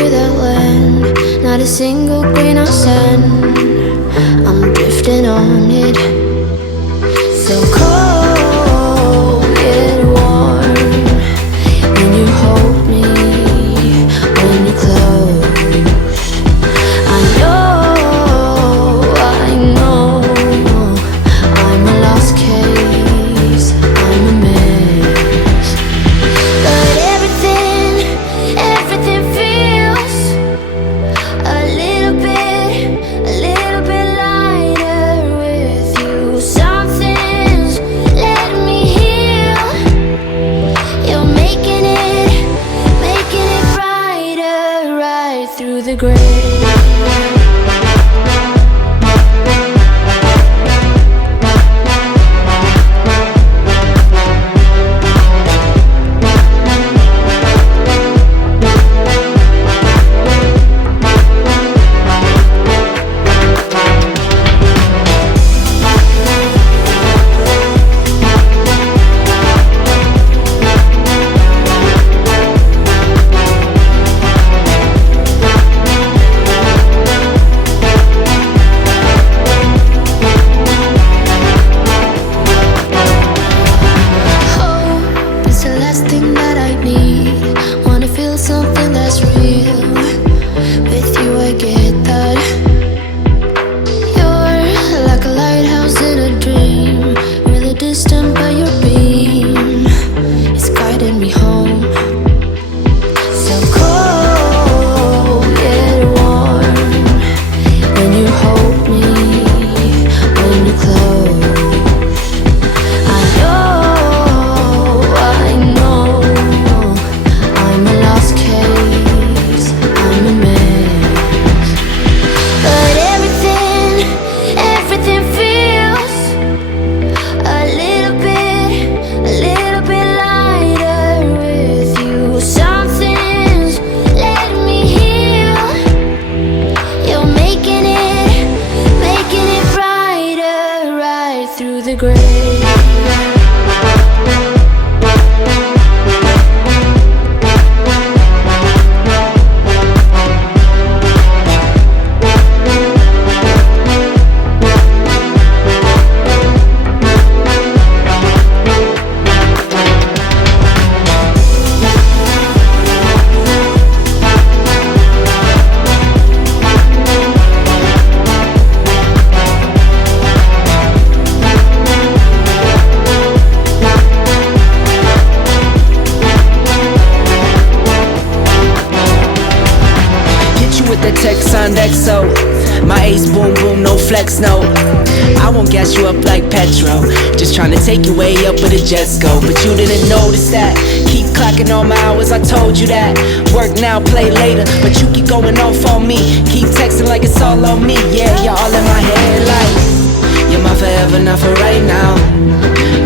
through that land, not a single grain of sand. I'm drifting on it. So cold yet warm, when you hold me, when you close. I know, I'm a lost case, I'm a mess. But everything feels a little bit lighter with you. Something's letting me heal. You're making it brighter, right through the gray. It's the last thing that I need. Wanna feel something that's real. With you I get that. You're like a lighthouse in a dream, really distant but your beam is guiding me home. So cold yet warm, when you hold me, when you close. I know, I'm a lost case, I'm a mess. But everything feels a little bit lighter with you. Something's letting me heal. You're making it brighter, right through the gray. With the text on XO, my ace boom boom, no flex, no. I won't gas you up like petrol, just trying to take you way up where the jets go. But you didn't notice that. Keep clocking all my hours, I told you that. Work now, play later, but you keep going off on me. Keep texting like it's all on me. Yeah, you're all in my head like you're my forever, not for right now.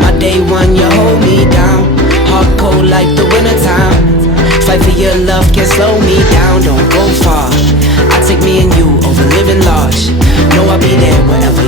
My day one, you hold me down. Hard cold like the wintertime. Fight for your love, can't slow me down, don't go far. I take me and you over living large. Know I'll be there wherever